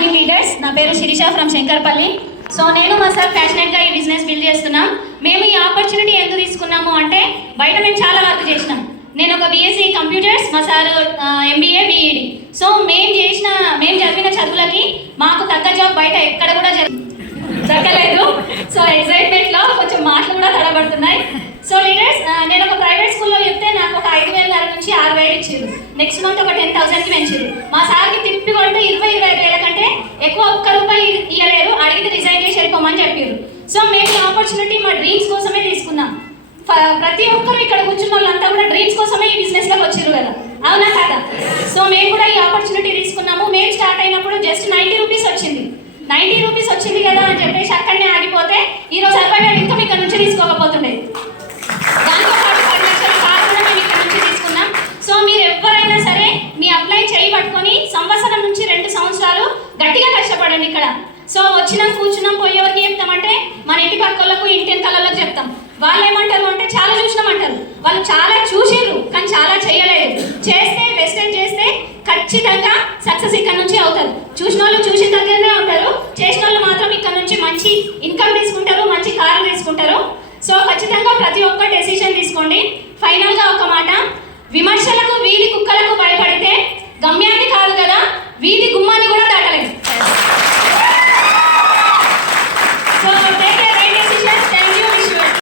Morning leaders. నా పేరు Sirisha from Shankarpally. So నేను మా సార్ ప్యాషనెట్గా ఈ బిజినెస్ బిల్డ్ చేస్తున్నాం. మేము ఈ ఆపర్చునిటీ ఎందుకు తీసుకున్నాము అంటే బయట మేము చాలా వర్క్ చేసినాం. నేను ఒక బీఎస్సీ కంప్యూటర్స్, మా సార్ ఎంబీఏ బీఈడి. సో మేము చదివిన చదువులకి మాకు తగ్గ జాబ్ బయట ఎక్కడ కూడా దక్కలేదు. సో ఎక్సైట్మెంట్లో కొంచెం మాటలు కూడా తడబడుతున్నాయి. సో లీడర్స్, నేను ఒక ప్రైవేట్ స్కూల్లో చెప్తే నాకు ఒక 5,000 నుంచి 6,000 ఇచ్చారు. నెక్స్ట్ మంత్ ఒక 10,000కి పెంచారు. మా సార్కి తిప్పి కొంటే 20,000 వేల కంటే ఎక్కువ ఒక్క రూపాయి ఇవ్వలేరు. అడిగితే రిజైన్ చేసి వెళ్ళిపోమని చెప్పారు. సో మేము ఈ ఆపర్చునిటీ మా డ్రీమ్స్ కోసమే తీసుకున్నాం. ప్రతి ఒక్కరు ఇక్కడ కూర్చున్న వాళ్ళంతా కూడా డ్రీమ్స్ కోసమే ఈ బిజినెస్లోకి వచ్చారు కదా, అవునా కదా? సో మేము కూడా ఈ ఆపర్చునిటీ తీసుకున్నాము. మేము స్టార్ట్ అయినప్పుడు జస్ట్ 90 రూపీస్ వచ్చింది. 90 రూపీస్ వచ్చింది కదా అని చెప్పేసి అక్కడనే ఆగిపోతే ఈరోజు 60,000 ఇన్కమ్ ఇక్కడ నుంచి తీసుకోకపోతుండే. దాంతో పాటు 10 లక్షల కారు కూడా మేము ఇక్కడ నుంచి తీసుకున్నాం. సో మీరు ఎవరైనా సరే మీ అప్లై చేయి పట్టుకొని సంవత్సరం నుంచి 2 సంవత్సరాలు గట్టిగా కష్టపడండి ఇక్కడ. సో వచ్చినాం కూర్చున్నాం పోయేవరకు చెప్తామంటే మన ఇంటి పక్కలకు ఇంటి కళ్ళకు చెప్తాం. వాళ్ళు ఏమంటారు అంటే చాలా చూసినామంటారు. వాళ్ళు చాలా చూసిర్రు కానీ చాలా చేయలేదు. చేస్తే వెస్టేజ్ చేస్తే ఖచ్చితంగా సక్సెస్ ఇక్కడ నుంచి అవుతారు. చూసిన వాళ్ళు చూసిన దగ్గరనే ఉంటారు. చేసిన వాళ్ళు మాత్రం ఇక్కడ నుంచి మంచి ఇన్కమ్ తీసుకుంటారు, మంచి కారు తీసుకుంటారు. సో ఖచ్చితంగా ప్రతి ఒక్క డెసిషన్ తీసుకోండి. ఫైనల్గా ఒక మాట, విమర్శలకు వీధి కుక్కలకు భయపడితే గమ్యాన్ని